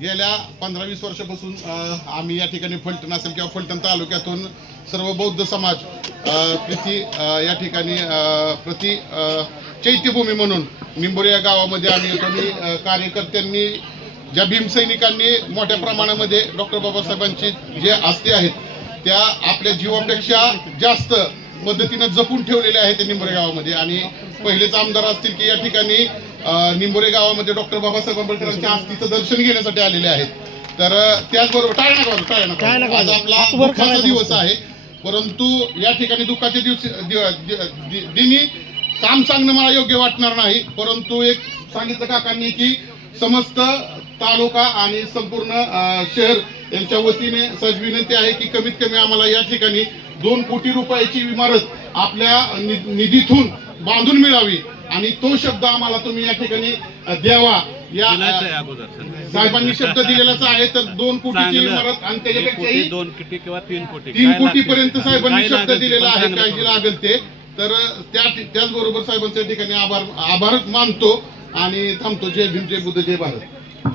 गेल्या पंधरा वीस वर्षापासून आम्ही या ठिकाणी फलटण असेल किंवा फलटण तालुक्यातून सर्व बौद्ध समाज प्रति या ठिकाणी प्रति चैत्यभूमी म्हणून निंबोरी या गावामध्ये आम्ही येतो आणि कार्यकर्त्यांनी ज्या भीमसैनिकांनी मोठ्या प्रमाणामध्ये डॉक्टर बाबासाहेबांची जे आस्ती आहेत त्या आपल्या जीवापेक्षा जास्त पद्धतीनं जपून ठेवलेल्या आहेत त्या निंबोरे गावामध्ये. आणि पहिलेच आमदार असतील की या ठिकाणी निंबोरे गावामध्ये डॉक्टर बाबासाहेब आंबेडकरांच्या आस्थीचं दर्शन घेण्यासाठी आलेले आहेत तर त्याचबरोबर टाळ्या नका वाजवू, टाळ्या नका टाळ्या वाजवू. नका आज वाजवू. आपला दुःखाचा करायचा दिवस. आहे परंतु या ठिकाणी दुःखाच्या दिवस दि- दि- दि- दिनी काम सांगणं मला योग्य वाटणार नाही परंतु एक सांगितलं काकांनी की समस्त तालुका आणि संपूर्ण अ, शहर यांच्या वतीने सहज विनंती आहे की कमीत कमी आम्हाला या ठिकाणी दोन कोटी रुपयाची इमारत आपल्या नि- निधीतून बांधून मिळावी आणि तो शब्द आम्हाला तुम्ही या ठिकाणी द्यावा या. साहेबांनी शब्द दिलेलाच आहे तर दोन कोटीची. इमारत आणि त्याच्यापेक्षाही दोन कोटी किंवा तीन कोटी तीन कोटी? पर्यंत साहेबांनी शब्द दिलेला आहे काय जे. लागेल ते तर त्या त्याचबरोबर साहेबांच्या ठिकाणी आभार आभार मानतो आणि थांबतो जय भीम जय बुद्ध जय भारत